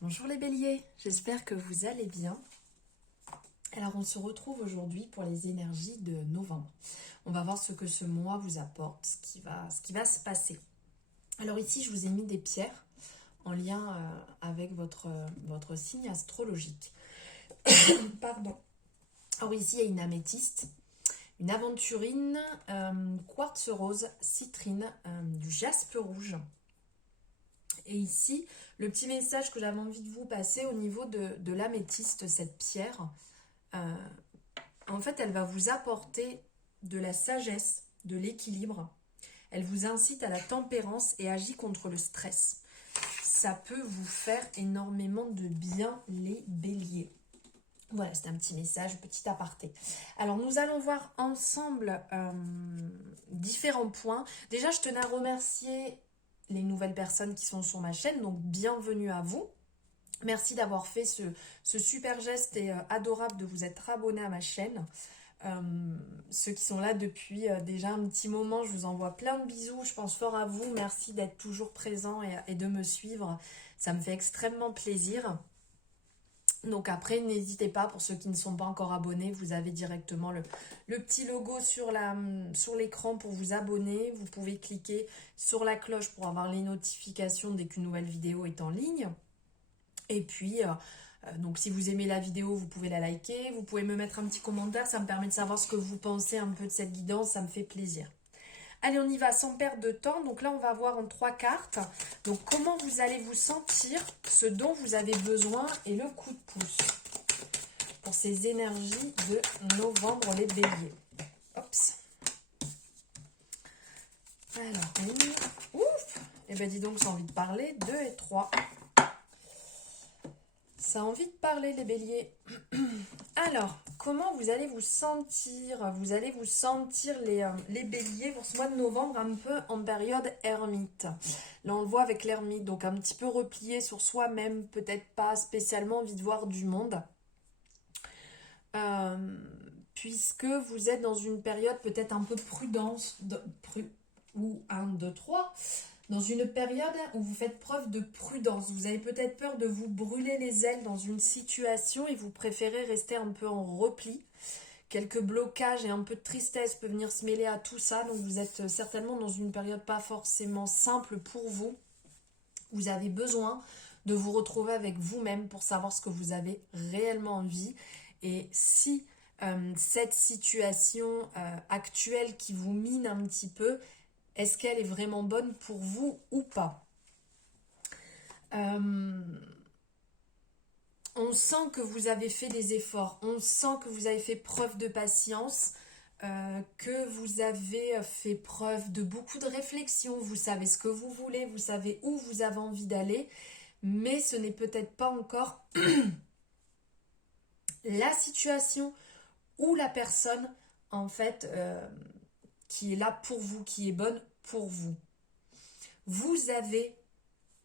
Bonjour les béliers, j'espère que vous allez bien. Alors on se retrouve aujourd'hui pour les énergies de novembre. On va voir ce que ce mois vous apporte, ce qui va se passer. Alors ici je vous ai mis des pierres en lien avec votre signe astrologique. Pardon. Alors ici il y a une améthyste, une aventurine, quartz rose, citrine, du jaspe rouge. Et ici, le petit message que j'avais envie de vous passer au niveau de l'améthyste, cette pierre, euh, en fait, elle va vous apporter de la sagesse, de l'équilibre. Elle vous incite à la tempérance et agit contre le stress. Ça peut vous faire énormément de bien, les béliers. Voilà, c'est un petit message, petit aparté. Alors, nous allons voir ensemble différents points. Déjà, je tenais à remercier les nouvelles personnes qui sont sur ma chaîne, donc bienvenue à vous. Merci d'avoir fait ce super geste et adorable de vous être abonné à ma chaîne. Ceux qui sont là depuis déjà un petit moment, je vous envoie plein de bisous, je pense fort à vous. Merci d'être toujours présent et de me suivre, ça me fait extrêmement plaisir. Donc après, n'hésitez pas, pour ceux qui ne sont pas encore abonnés, vous avez directement le petit logo sur l'écran pour vous abonner. Vous pouvez cliquer sur la cloche pour avoir les notifications dès qu'une nouvelle vidéo est en ligne. Et puis, donc si vous aimez la vidéo, vous pouvez la liker. Vous pouvez me mettre un petit commentaire, ça me permet de savoir ce que vous pensez un peu de cette guidance, ça me fait plaisir. Allez, on y va sans perdre de temps. Donc là, on va voir en 3 cartes. Donc, comment vous allez vous sentir, ce dont vous avez besoin et le coup de pouce pour ces énergies de novembre, les béliers. Ops. Alors, ouf. Et ben dis donc, j'ai envie de parler. 2 et 3. Ça a envie de parler, les béliers. Alors, comment vous allez vous sentir? Vous allez vous sentir, les béliers, pour ce mois de novembre, un peu en période ermite. Là, on le voit avec l'ermite, donc un petit peu replié sur soi-même, peut-être pas spécialement envie de voir du monde. Puisque vous êtes dans une période peut-être un peu prudence, ou 1, 2, 3, dans une période où vous faites preuve de prudence. Vous avez peut-être peur de vous brûler les ailes dans une situation et vous préférez rester un peu en repli. Quelques blocages et un peu de tristesse peuvent venir se mêler à tout ça. Donc vous êtes certainement dans une période pas forcément simple pour vous. Vous avez besoin de vous retrouver avec vous-même pour savoir ce que vous avez réellement envie. Et si cette situation actuelle qui vous mine un petit peu, est-ce qu'elle est vraiment bonne pour vous ou pas? On sent que vous avez fait des efforts, on sent que vous avez fait preuve de patience, que vous avez fait preuve de beaucoup de réflexion, vous savez ce que vous voulez, vous savez où vous avez envie d'aller, mais ce n'est peut-être pas encore la situation ou la personne, en fait, qui est là pour vous, qui est bonne pour vous. Vous avez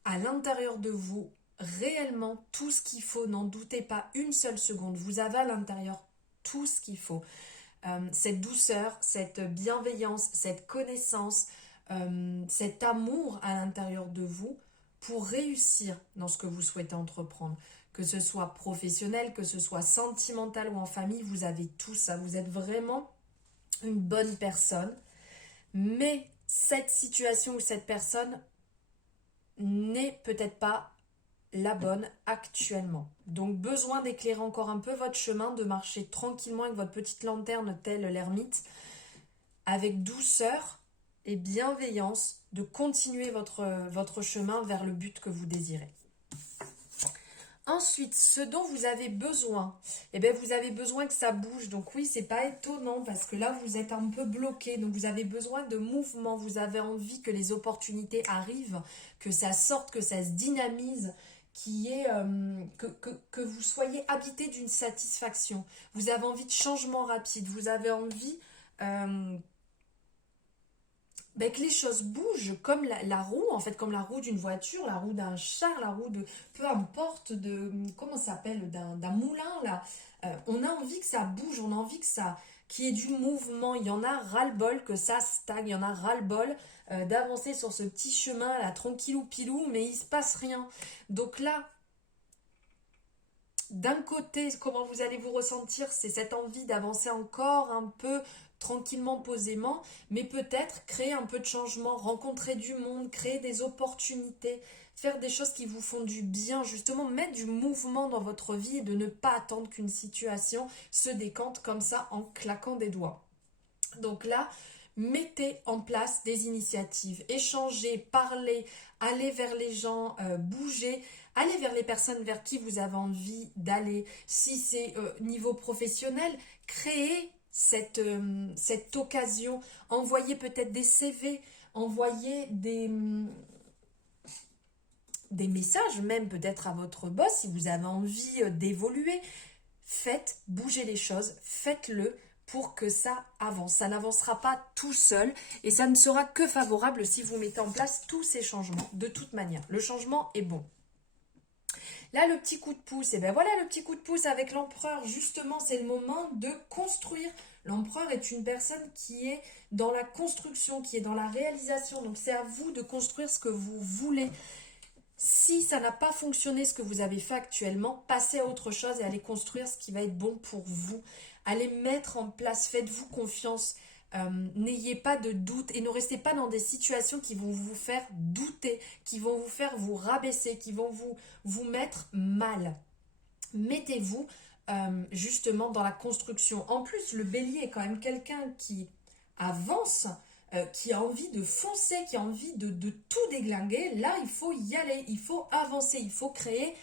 à l'intérieur de vous réellement tout ce qu'il faut, n'en doutez pas une seule seconde, vous avez à l'intérieur tout ce qu'il faut. Cette douceur, cette bienveillance, cette connaissance, cet amour à l'intérieur de vous pour réussir dans ce que vous souhaitez entreprendre. Que ce soit professionnel, que ce soit sentimental ou en famille, vous avez tout ça. Vous êtes vraiment une bonne personne. Mais cette situation ou cette personne n'est peut-être pas la bonne actuellement. Donc besoin d'éclairer encore un peu votre chemin, de marcher tranquillement avec votre petite lanterne telle l'ermite, avec douceur et bienveillance, de continuer votre chemin vers le but que vous désirez. Ensuite, ce dont vous avez besoin, eh bien, vous avez besoin que ça bouge. Donc oui, c'est pas étonnant parce que là, vous êtes un peu bloqué. Donc vous avez besoin de mouvement. Vous avez envie que les opportunités arrivent, que ça sorte, que ça se dynamise, que vous soyez habité d'une satisfaction. Vous avez envie de changement rapide. Vous avez envie que les choses bougent comme la roue, en fait, comme la roue d'une voiture, la roue d'un char, la roue de, peu importe, comment ça s'appelle, d'un moulin, là. On a envie que ça bouge, on a envie qu'il y ait du mouvement. Il y en a ras-le-bol que ça stagne, il y en a ras-le-bol d'avancer sur ce petit chemin, là, tranquillou pilou, mais il se passe rien. Donc là, d'un côté, comment vous allez vous ressentir, c'est cette envie d'avancer encore un peu tranquillement, posément, mais peut-être créer un peu de changement, rencontrer du monde, créer des opportunités, faire des choses qui vous font du bien, justement mettre du mouvement dans votre vie et de ne pas attendre qu'une situation se décante comme ça en claquant des doigts. Donc là, mettez en place des initiatives, échangez, parlez, allez vers les gens, bougez, allez vers les personnes vers qui vous avez envie d'aller. Si c'est niveau professionnel, créez cette occasion, envoyez peut-être des CV, envoyez des messages même peut-être à votre boss si vous avez envie d'évoluer. Faites bouger les choses, faites-le pour que ça avance. Ça n'avancera pas tout seul et ça ne sera que favorable si vous mettez en place tous ces changements. De toute manière, le changement est bon. Là, le petit coup de pouce, et bien voilà le petit coup de pouce avec l'empereur. Justement, c'est le moment de construire. L'empereur est une personne qui est dans la construction, qui est dans la réalisation. Donc, c'est à vous de construire ce que vous voulez. Si ça n'a pas fonctionné ce que vous avez fait actuellement, passez à autre chose et allez construire ce qui va être bon pour vous. Allez mettre en place, faites-vous confiance. N'ayez pas de doute et ne restez pas dans des situations qui vont vous faire douter, qui vont vous faire vous rabaisser, qui vont vous mettre mal. Mettez-vous justement dans la construction. En plus, le bélier est quand même quelqu'un qui avance, qui a envie de foncer, qui a envie de tout déglinguer. Là, il faut y aller, il faut avancer, il faut créer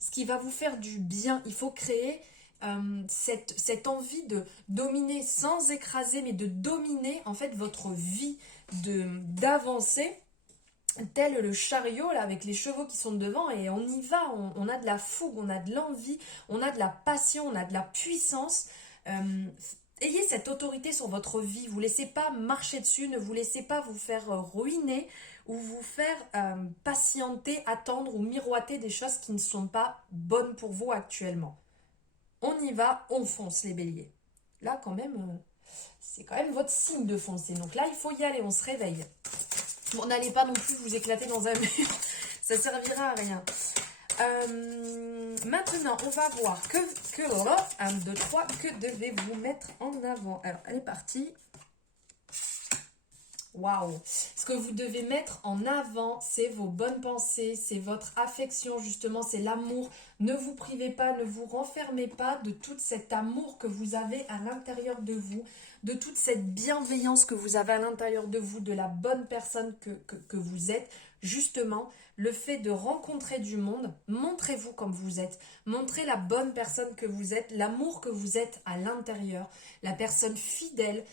ce qui va vous faire du bien. Il faut créer cette envie de dominer sans écraser, mais de dominer en fait votre vie, d'avancer tel le chariot là, avec les chevaux qui sont devant et on y va, on a de la fougue, on a de l'envie, on a de la passion, on a de la puissance. Ayez cette autorité sur votre vie, vous ne laissez pas marcher dessus, ne vous laissez pas vous faire ruiner ou vous faire patienter, attendre ou miroiter des choses qui ne sont pas bonnes pour vous actuellement. On y va, on fonce les béliers. Là quand même, c'est quand même votre signe de foncer. Donc là, il faut y aller, on se réveille. Bon, n'allez pas non plus vous éclater dans un mur, ça servira à rien. Maintenant, on va voir que 1, 2, 3, que devez-vous mettre en avant. Alors, elle est partie. Waouh! Ce que vous devez mettre en avant, c'est vos bonnes pensées, c'est votre affection, justement, c'est l'amour. Ne vous privez pas, ne vous renfermez pas de tout cet amour que vous avez à l'intérieur de vous, de toute cette bienveillance que vous avez à l'intérieur de vous, de la bonne personne que vous êtes. Justement, le fait de rencontrer du monde, montrez-vous comme vous êtes. Montrez la bonne personne que vous êtes, l'amour que vous êtes à l'intérieur, la personne fidèle,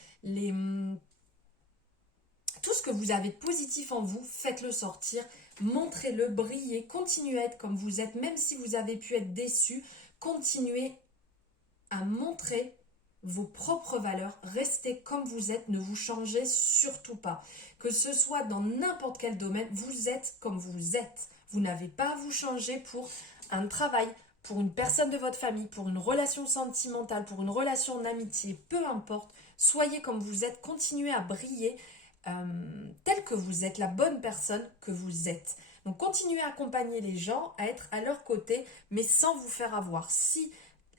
tout ce que vous avez de positif en vous, faites-le sortir, montrez-le, brillez, continuez à être comme vous êtes, même si vous avez pu être déçu, continuez à montrer vos propres valeurs, restez comme vous êtes, ne vous changez surtout pas. Que ce soit dans n'importe quel domaine, vous êtes comme vous êtes. Vous n'avez pas à vous changer pour un travail, pour une personne de votre famille, pour une relation sentimentale, pour une relation en amitié, peu importe. Soyez comme vous êtes, continuez à briller tel que vous êtes, la bonne personne que vous êtes. Donc continuez à accompagner les gens, à être à leur côté, mais sans vous faire avoir. Si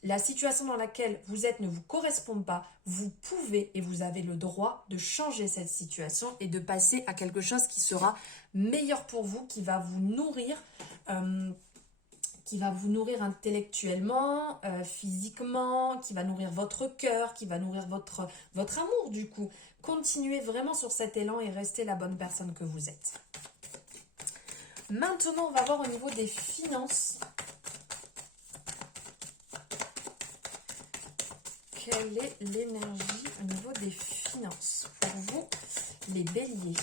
la situation dans laquelle vous êtes ne vous correspond pas, vous pouvez et vous avez le droit de changer cette situation et de passer à quelque chose qui sera meilleur pour vous, qui va vous nourrir intellectuellement, physiquement, qui va nourrir votre cœur, qui va nourrir votre amour du coup. Continuez vraiment sur cet élan et restez la bonne personne que vous êtes. Maintenant, on va voir au niveau des finances. Quelle est l'énergie au niveau des finances pour vous, les béliers?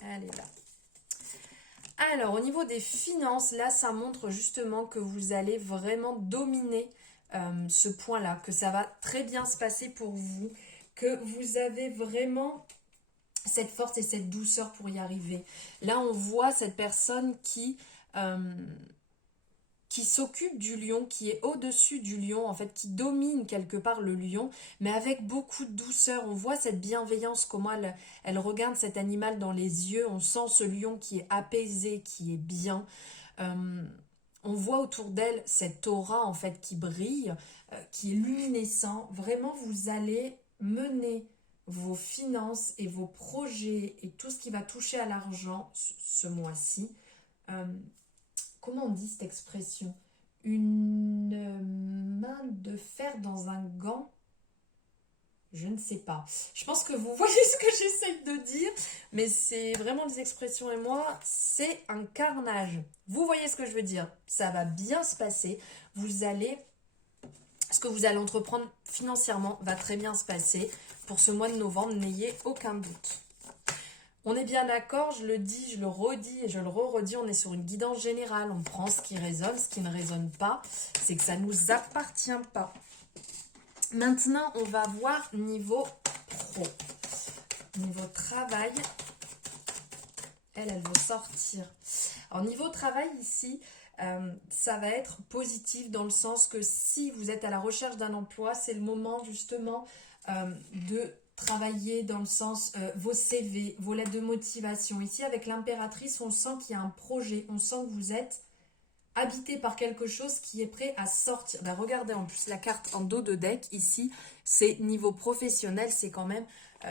Elle est là. Alors, au niveau des finances, là, ça montre justement que vous allez vraiment dominer ce point-là, que ça va très bien se passer pour vous, que vous avez vraiment cette force et cette douceur pour y arriver. Là, on voit cette personne qui qui s'occupe du lion, qui est au-dessus du lion, en fait, qui domine quelque part le lion, mais avec beaucoup de douceur. On voit cette bienveillance, comment elle regarde cet animal dans les yeux. On sent ce lion qui est apaisé, qui est bien. On voit autour d'elle cette aura, en fait, qui brille, qui est luminescent. Vraiment, vous allez mener vos finances et vos projets et tout ce qui va toucher à l'argent ce mois-ci. Comment on dit cette expression? Une main de fer dans un gant? Je ne sais pas. Je pense que vous voyez ce que j'essaie de dire, mais c'est vraiment des expressions et moi, c'est un carnage. Vous voyez ce que je veux dire? Ça va bien se passer. Ce que vous allez entreprendre financièrement va très bien se passer. Pour ce mois de novembre, n'ayez aucun doute. On est bien d'accord, je le dis, je le redis et je le redis, on est sur une guidance générale. On prend ce qui résonne, ce qui ne résonne pas, c'est que ça ne nous appartient pas. Maintenant, on va voir niveau pro. Niveau travail, elle veut sortir. Alors, niveau travail ici, ça va être positif dans le sens que si vous êtes à la recherche d'un emploi, c'est le moment justement de travailler dans le sens vos CV, vos lettres de motivation. Ici, avec l'impératrice, on sent qu'il y a un projet, on sent que vous êtes habité par quelque chose qui est prêt à sortir. Ben, regardez en plus la carte en dos de deck, ici, c'est niveau professionnel, c'est quand même,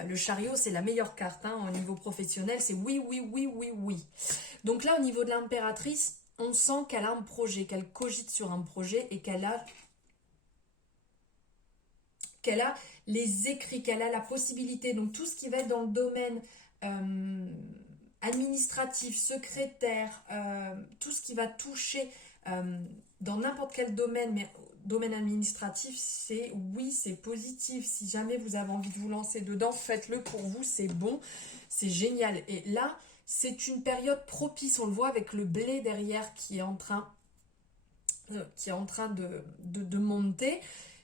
le chariot, c'est la meilleure carte, hein, au niveau professionnel, c'est oui, oui, oui, oui, oui. Donc là, au niveau de l'impératrice, on sent qu'elle a un projet, qu'elle cogite sur un projet et qu'elle a les écrits, qu'elle a la possibilité. Donc tout ce qui va être dans le domaine administratif, secrétaire, tout ce qui va toucher dans n'importe quel domaine, mais domaine administratif, c'est oui, c'est positif. Si jamais vous avez envie de vous lancer dedans, faites-le pour vous, c'est bon, c'est génial. Et là, c'est une période propice, on le voit avec le blé derrière qui est en train de monter.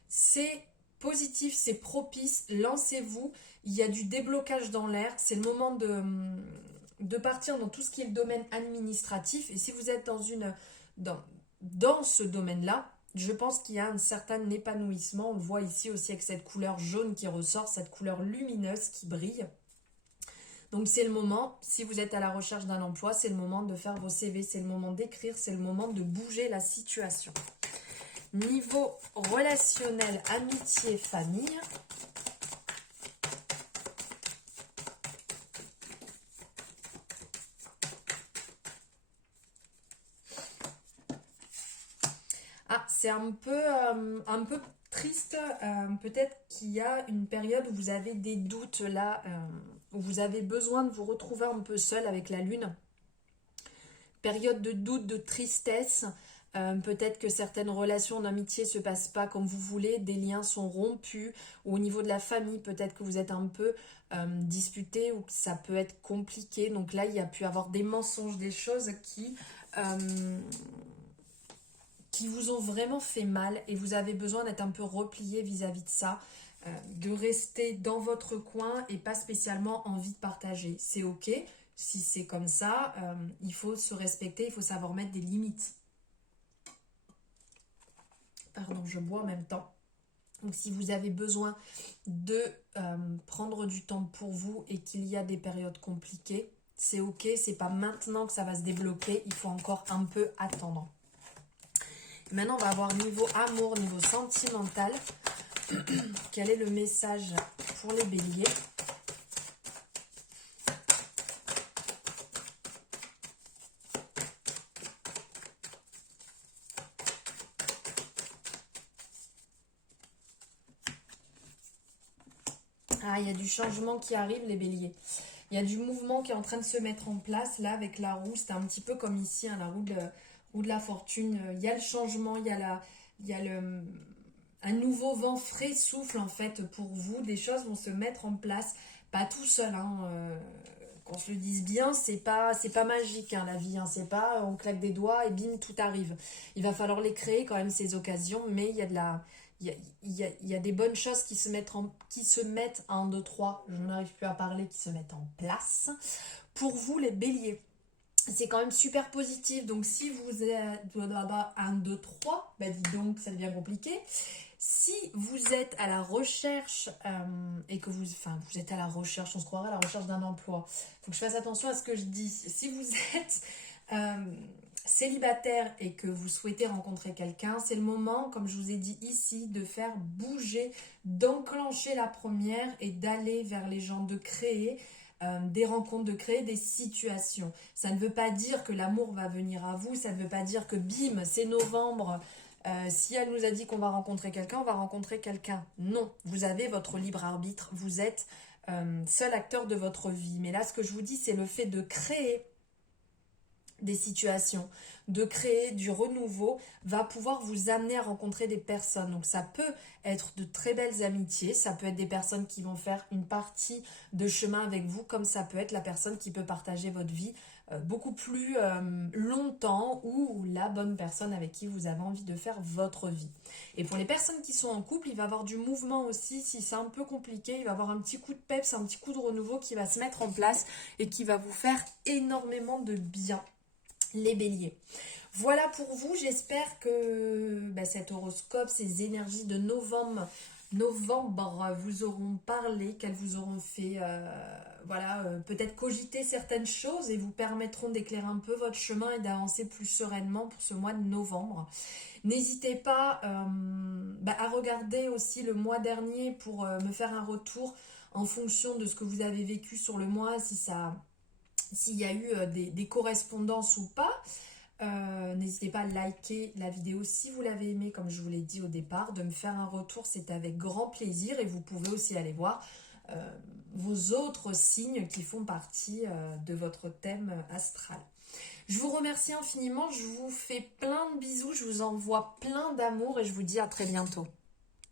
C'est positif, c'est propice, lancez-vous, il y a du déblocage dans l'air, c'est le moment de partir dans tout ce qui est le domaine administratif. Et si vous êtes dans ce domaine-là, je pense qu'il y a un certain épanouissement. On le voit ici aussi avec cette couleur jaune qui ressort, cette couleur lumineuse qui brille. Donc c'est le moment, si vous êtes à la recherche d'un emploi, c'est le moment de faire vos CV, c'est le moment d'écrire, c'est le moment de bouger la situation. Niveau relationnel, amitié, famille. Ah, c'est un peu triste. Peut-être qu'il y a une période où vous avez des doutes là, où vous avez besoin de vous retrouver un peu seul avec la lune. Période de doute, de tristesse. Peut-être que certaines relations d'amitié ne se passent pas comme vous voulez, des liens sont rompus, ou au niveau de la famille, peut-être que vous êtes un peu disputé ou que ça peut être compliqué. Donc là, il y a pu avoir des mensonges, des choses qui vous ont vraiment fait mal et vous avez besoin d'être un peu replié vis-à-vis de ça, de rester dans votre coin et pas spécialement envie de partager. C'est ok, si c'est comme ça, il faut se respecter, il faut savoir mettre des limites. Pardon, je bois en même temps. Donc si vous avez besoin de prendre du temps pour vous et qu'il y a des périodes compliquées, c'est ok, c'est pas maintenant que ça va se débloquer, il faut encore un peu attendre. Maintenant, on va voir niveau amour, niveau sentimental. Quel est le message pour les béliers? Ah, il y a du changement qui arrive, les béliers. Il y a du mouvement qui est en train de se mettre en place, là, avec la roue. C'était un petit peu comme ici, hein, la roue de la fortune. Il y a le changement, un nouveau vent frais souffle, en fait, pour vous. Des choses vont se mettre en place. Pas tout seul, hein. Qu'on se le dise bien, c'est pas magique, hein, la vie. Hein. C'est pas on claque des doigts et bim, tout arrive. Il va falloir les créer, quand même, ces occasions. Mais il y a de la... Il y a des bonnes choses qui se mettent en 1, 2, 3, je n'arrive plus à parler, qui se mettent en place. Pour vous, les béliers, c'est quand même super positif. Donc si vous êtes 1, 2, 3, bah dis donc, ça devient compliqué. Si vous êtes à la recherche et que vous êtes à la recherche, on se croirait à la recherche d'un emploi. Il faut que je fasse attention à ce que je dis. Si vous êtes célibataire et que vous souhaitez rencontrer quelqu'un, c'est le moment, comme je vous ai dit ici, de faire bouger, d'enclencher la première et d'aller vers les gens, de créer des rencontres, de créer des situations. Ça ne veut pas dire que l'amour va venir à vous, ça ne veut pas dire que bim, c'est novembre, si elle nous a dit qu'on va rencontrer quelqu'un, on va rencontrer quelqu'un. Non, vous avez votre libre arbitre, vous êtes seul acteur de votre vie. Mais là, ce que je vous dis, c'est le fait de créer des situations, de créer du renouveau, va pouvoir vous amener à rencontrer des personnes. Donc ça peut être de très belles amitiés, ça peut être des personnes qui vont faire une partie de chemin avec vous, comme ça peut être la personne qui peut partager votre vie beaucoup plus longtemps, ou la bonne personne avec qui vous avez envie de faire votre vie. Et pour les personnes qui sont en couple, il va y avoir du mouvement aussi. Si c'est un peu compliqué, il va y avoir un petit coup de peps, un petit coup de renouveau qui va se mettre en place et qui va vous faire énormément de bien. Les béliers. Voilà pour vous, j'espère que cet horoscope, ces énergies de novembre vous auront parlé, qu'elles vous auront fait peut-être cogiter certaines choses et vous permettront d'éclairer un peu votre chemin et d'avancer plus sereinement pour ce mois de novembre. N'hésitez pas à regarder aussi le mois dernier pour me faire un retour en fonction de ce que vous avez vécu sur le mois, s'il y a eu des correspondances ou pas. N'hésitez pas à liker la vidéo si vous l'avez aimée, comme je vous l'ai dit au départ, de me faire un retour, c'est avec grand plaisir. Et vous pouvez aussi aller voir vos autres signes qui font partie de votre thème astral. Je vous remercie infiniment, je vous fais plein de bisous, je vous envoie plein d'amour et je vous dis à très bientôt.